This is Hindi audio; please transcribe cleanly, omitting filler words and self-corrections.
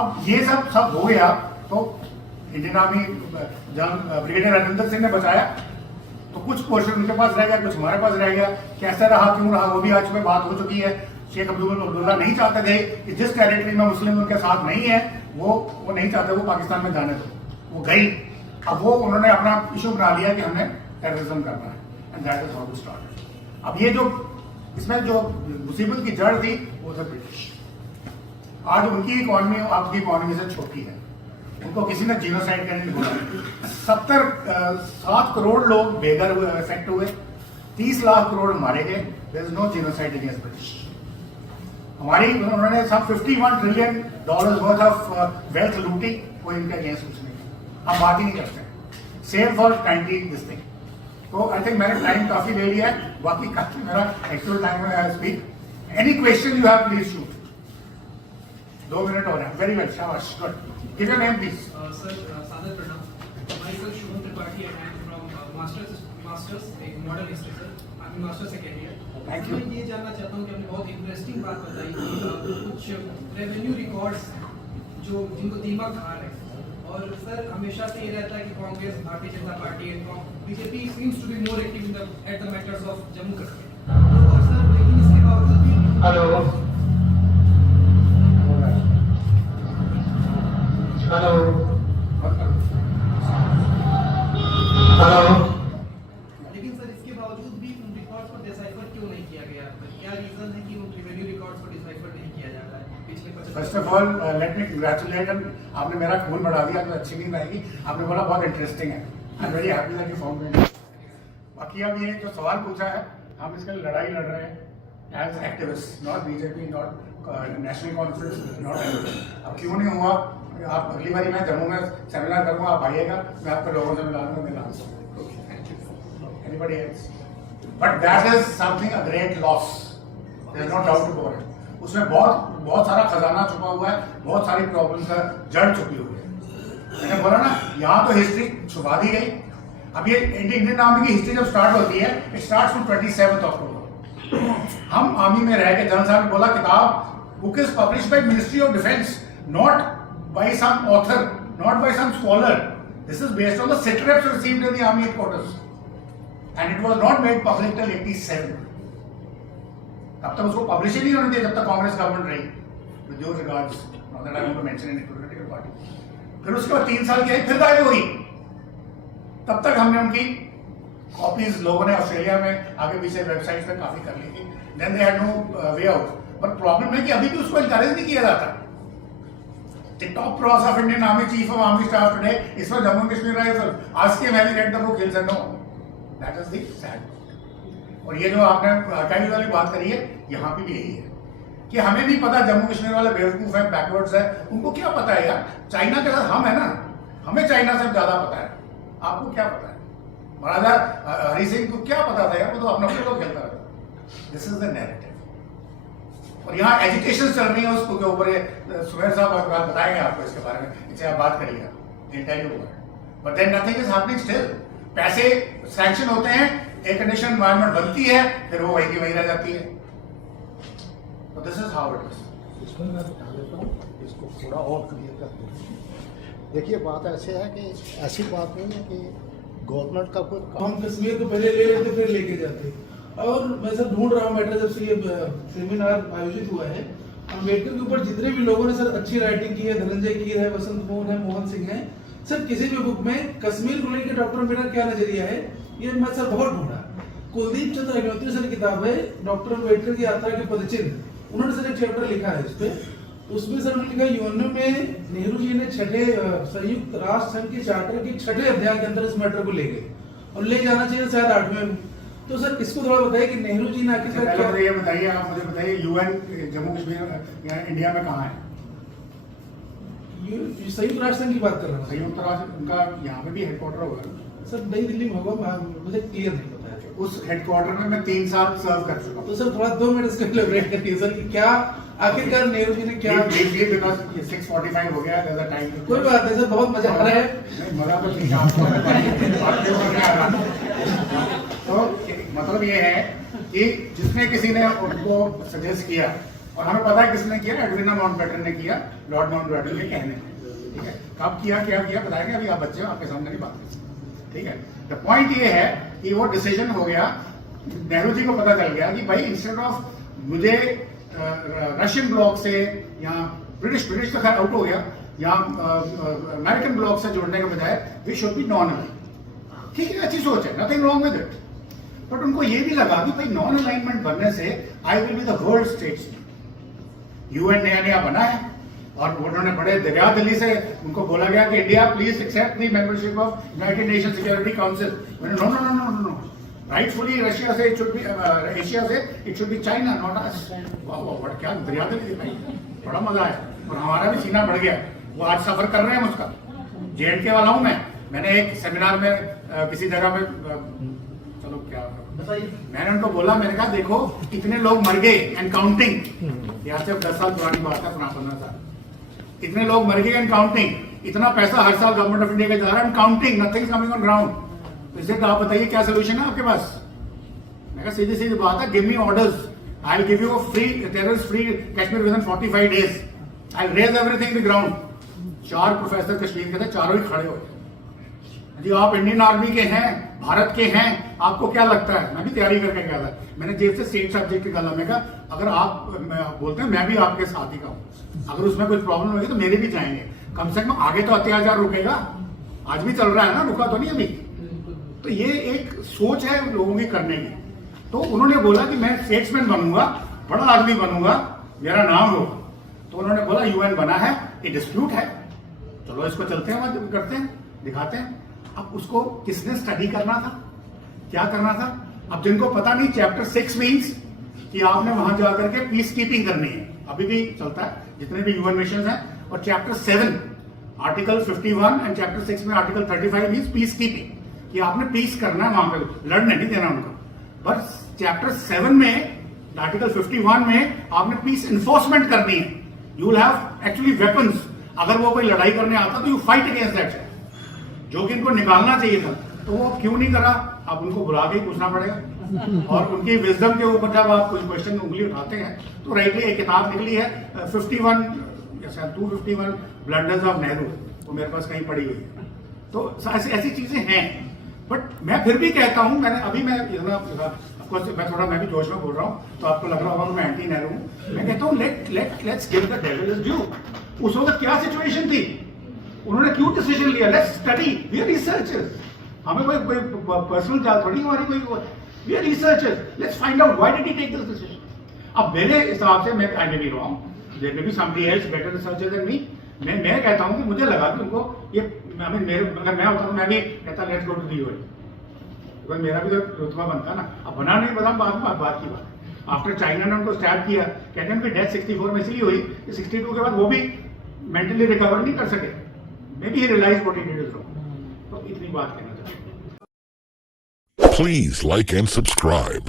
अब ये सब हो गया तो Indian army brigadier Rajendra Singh ने बचाया, तो कुछ पोर्शन उनके पास रह गया, कुछ हमारे पास रह गया। कैसा रहा, क्यों रहा, वो भी आज में बात हो चुकी है। शेख अब्दुल्ला नहीं चाहते थे कि जिस टेरिटरी में मुस्लिम उनके साथ नहीं है वो नहीं चाहते वो पाकिस्तान में जाने दो, वो गई। अब वो उन्होंने अपना इशू बना लिया कि हमने टेररिज्म करना है, and that is how to start. अब ये जो इसमें जो मुसीबत की जड़ थी वो था ब्रिटिश। आज उनकी इकॉनमी आपकी इकॉनमी से छोटी है, उनको किसी ने जीनोसाइड करने नहीं बोला। 7 करोड़ लोग बेघर हुए, अफेक्ट हुए, 30 लाख करोड़ मारे गए। There is no genocide against British. हमारी उन्होंने सब $51 ट्रिलियन वर्थ ऑफ वेल्थ लूटी, कोई इनके अगेंस्ट कुछ नहीं, हम बात ही नहीं करते। Same for 90 this thing. तो आई थिंक मैंने टाइम काफी ले लिया है, बाकी काफी मेरा एक्चुअल टाइम है I speak. Any question you have please shoot. 2 minute हो रहे हैं। वेरी वेल, शाबाश, good. Give your name please. Sir सादर प्रणाम। myself Shubham Tripathi and I am from masters एक modern history sir, I am master second year. Thank you. मैं ये जानना चाहता हूँ कि आपने बहुत इंटरेस्टिंग बात बताई कि कुछ रेवेन्यू रिकॉर्ड्स जो जिनको दीमक खा रहे हैं, और सर हमेशा से ये रहता है कि Congress, Bharatiya Janata Party, BJP seems to be more active in the at the matters of Jammu Kashmir. और सर लेकिन इसके बावजूद भी हेलो हेलो हेलो, लेकिन सर इसके बावजूद भी उन रिकॉर्ड्स को डिसाइफर क्यों नहीं किया गया? क्या रीजन है कि उन रेवेन्यू रिकॉर्ड्स को डिसाइफर नहीं किया जा रहा है पिछले 50? First of all let me congratulate, आपने मेरा खून बढ़ा दिया तो अच्छी नींद आएगी। आपने बोला बहुत इंटरेस्टिंग है, I am very happy that you found it. बाकी अब ये जो सवाल पूछा है, हम इसके लिए लड़ाई लड़ रहे हैं as activist, not BJP, not National Conference, not anything. अब क्यों नहीं हुआ, आप अगली बारी मैं जम्मू में सेमिनार करूंगा, आप आइएगा, मैं आपके लोगों से मिला दूंगा, मेरा answer. Anybody else? But that is something a great loss. There is no doubt about it. उसमें बहुत सारा खजाना छुपा हुआ है, बहुत सारी प्रॉब्लम्स का जड़ छुपी हुई है। मैंने बोला ना, यहाँ तो हिस्ट्री छुपा दी गई। अब ये इंडियन आर्मी की हिस्ट्री जब स्टार्ट होती है, इट स्टार्ट्स फ्रॉम 27 अक्टूबर। हम आर्मी में रह के जनरल साहब ने बोला किताब book is published by ministry of defence, not by some author, not by some scholar. This is based on the sitreps received in the army headquarters and it was not made public till 87. तब तक उसको पब्लिश ही नहीं होने दिया जब तक कांग्रेस गवर्नमेंट रही, with due regards, not that I want to mention any political party. फिर उसके बाद 3 साल की आई, फिर गायब हुई। तब तक हमने उनकी कॉपीज लोगों ने ऑस्ट्रेलिया में आगे पीछे वेबसाइट्स पे काफी कर ली थी। Then they had no way out. पर प्रॉब्लम है कि अभी भी उसको इनकरेज नहीं किया जाता। The top brass of Indian Army, Chief of Army Staff today, इस वक्त Jammu Kashmir rifle, ask him have you read the book, he'll say no. That is the sad. और ये जो आपने आर्काइव वाली बात करी है, यहाँ पे भी यही है कि हमें भी पता जम्मू कश्मीर वाले बेवकूफ है, बैकवर्ड्स है, उनको क्या पता है यार। चाइना के साथ हम है ना, हमें चाइना से ज्यादा पता है, आपको क्या पता है? महाराजा हरि सिंह को क्या पता था यार, वो तो अपना खेल खेलता रहता। This is the narrative. और यहाँ एजुकेशन चल रही है उसके ऊपर, सुमेर साहब बताएंगे आपको इसके बारे में, इनसे आप बात करिएगा। But then nothing is happening still. पैसे सैंक्शन होते हैं, एयर कंडीशन एनवायरनमेंट बनती है, फिर वो वही की वही रह जाती है। तो this is how it is. इसमें मैं बता देता हूँ, इसको थोड़ा और क्लियर कर देता हूँ। देखिए बात ऐसे है कि ऐसी बात नहीं है कि गवर्नमेंट का कोई हम कश्मीर को पहले ले लेते फिर लेके जाते। और मैं सर ढूंढ रहा हूँ मैटर, जब से ये सेमिनार आयोजित हुआ है, अम्बेडकर के ऊपर जितने भी लोगों ने सर अच्छी राइटिंग की है, धनंजय कीर है, वसंत मोहन है, मोहन सिंह है, सर किसी भी बुक में कश्मीर को लेकर डॉक्टर अम्बेडकर क्या नजरिया है, ये मैं सर बहुत ढूंढा। कुलदीप चंद्र अग्निहोत्री सर की किताब है डॉक्टर अम्बेडकर की यात्रा के पदचिन्ह, उन्होंने सर एक चैप्टर लिखा है इस पे। उसमें सर उन्होंने लिखा यूएनओ में नेहरू जी ने छठे संयुक्त राष्ट्र संघ के चार्टर के 6ठे अध्याय के अंदर इस मैटर को ले गए और ले जाना चाहिए शायद 8वें। तो सर इसको थोड़ा बताइए कि नेहरू जी ने आखिरकार क्या। ये बताइए, आप मुझे बताइए यूएन जम्मू कश्मीर इंडिया में कहाँ है? संयुक्त राष्ट्र संघ की बात कर रहा हूँ। संयुक्त राष्ट्र उनका यहाँ पे भी हेडक्वार्टर होगा सर नई दिल्ली में होगा, मुझे क्लियर नहीं पता है। उस हेडक्वार्टर में मैं 3 साल सर्व कर चुका हूँ। तो सर थोड़ा 2 मिनट इसको एलैबोरेट करिए सर कि क्या आखिरकार नेहरू जी ने क्या। बिकॉज़ ये 6:45 हो गया, there's a time to- कोई बात नहीं सर, बहुत मजा आ रहा है। नहीं, मजा तो ठीक है, आपको बातें करने आ रहा। तो मतलब ये है कि जिसने किसी ने उनको सजेस्ट किया और हमें पता है किसने किया, एडविना माउंटबेटन ने किया, लॉर्ड माउंटबेटन के कहने पे, ठीक है। कब किया, क्या किया बताएंगे, अभी आप बच्चे हो, आपके सामने नहीं बात कर सकते, ठीक है। द पॉइंट ये है कि वो डिसीजन हो गया, नेहरू जी को पता चल गया कि भाई इंस्टेड ऑफ मुझे रशियन ब्लॉक से या ब्रिटिश तो खैर आउट हो गया, या अमेरिकन ब्लॉक से जोड़ने के बजाय we should be non aligned. ठीक है, अच्छी सोच है, nothing wrong with it, but उनको ये भी लगा कि भाई नॉन अलाइनमेंट बनने से I will be the world statesman. UN नया नया बना है और उन्होंने बड़े दरिया दिली से उनको बोला गया कि India please accept the membership of United Nation Security Council. No no no no no, rightfully Russia से इट शुड बी, एशिया से it should be China, not us. वाह वाह, क्या दरिया दिली दिखाई, बड़ा मजा आया और हमारा भी सीना बढ़ गया। वो आज सफर कर रहे हैं उसका। जेएंडके वाला हूं मैंने एक सेमिनार में किसी जगह में, चलो क्या मैंने उनको बोला, मैंने कहा देखो कितने लोग मर गए एंड काउंटिंग, यहाँ से 10 साल पुरानी बात है, 15 साल, कितने लोग मर गए एंड काउंटिंग, इतना पैसा हर साल गवर्नमेंट ऑफ इंडिया का जा रहा है and counting, nothing coming on ground. इसे आप बताइए क्या सोल्यूशन है आपके पास? मैं कहा सीधी सीधी बात है, give me orders, I will give you a free terrorist free Kashmir within 45 days, I will raze everything the ground. 4 professor Kashmir के थे, चारों ही खड़े हो गए। जी आप इंडियन आर्मी के हैं, भारत के हैं, आपको क्या लगता है? मैं भी तैयारी करके गया था, मैंने जेब से स्टेट सब्जेक्ट निकाला, मैं कहा अगर आप बोलते हैं मैं भी आपके साथ ही का हूं, अगर उसमें कोई प्रॉब्लम होगी तो मेरे भी जाएंगे, कम से कम आगे तो अत्याचार रुकेगा, आज भी चल रहा है ना, रुका तो नहीं अभी। तो ये एक सोच है लोगों की करने की। तो उन्होंने बोला कि मैं स्टेट्समैन बनूंगा, बड़ा आदमी बनूंगा, मेरा नाम होगा। तो उन्होंने बोला यूएन बना है, ये डिस्प्यूट है, चलो इसको चलते हैं, करते हैं, दिखाते हैं। अब उसको किसने स्टडी करना था, क्या करना था? अब जिनको पता नहीं, चैप्टर 6 मीन्स कि आपने वहां जाकर के पीस कीपिंग करनी है, अभी भी चलता है जितने भी यूएन मिशन हैं। और चैप्टर 7 आर्टिकल 51 एंड चैप्टर 6 में आर्टिकल 35 मीन्स पीस कीपिंग, कि आपने पीस करना है वहां पे, लड़ने नहीं देना उनको। पर चैप्टर 7 में आर्टिकल 51 में आपने पीस इन्फोर्समेंट करनी है, you will have actually weapons. अगर वो कोई लड़ाई करने आता तो यू फाइट अगेंस्ट दैट, जो कि इनको निकालना चाहिए था। तो वो क्यों नहीं करा, आप उनको बुला के ही पूछना पड़ेगा। और उनकी विजडम के ऊपर जब आप कोई क्वेश्चन उंगली उठाते हैं तो राइटली एक किताब निकली है 51 या शायद 251 ब्लंडर्स ऑफ नेहरू, वो मेरे पास कहीं पड़ी हुई है। तो ऐसी चीजें हैं, बट मैं फिर भी कहता हूं, मैंने अभी मैं भी जोश में बोल रहा हूं, तो आपको लग रहा होगा मैं एंटी नेहरू हूं। मैं कहता हूं let's give the devil his due. उस वक्त क्या सिचुएशन थी, उन्होंने क्यों डिसीजन लिया? Let's study, we are researchers, हमें कोई पर्सनल चाल थोड़ी हमारी कोई, we are researchers, let's find out why did he take this decision. अब मेरे हिसाब से, मैं I may be wrong, there may be somebody else better researcher than me, मैं कहता हूं कि मुझे लगा कि उनको ये, अगर मैं होता तो मैं भी कहता let's go to the UN, because मेरा भी तो रुतबा बनता ना। अब बना नहीं बना बात की बात। आफ्टर चाइना ने उनको स्टैब किया, कहते हैं उनकी डेथ 64 में इसलिए हुई कि 62 के बाद वो भी मेंटली रिकवर नहीं कर सके, maybe he realize what he did is wrong. तो इतनी बात कहना चाहता हूं। Please like and subscribe.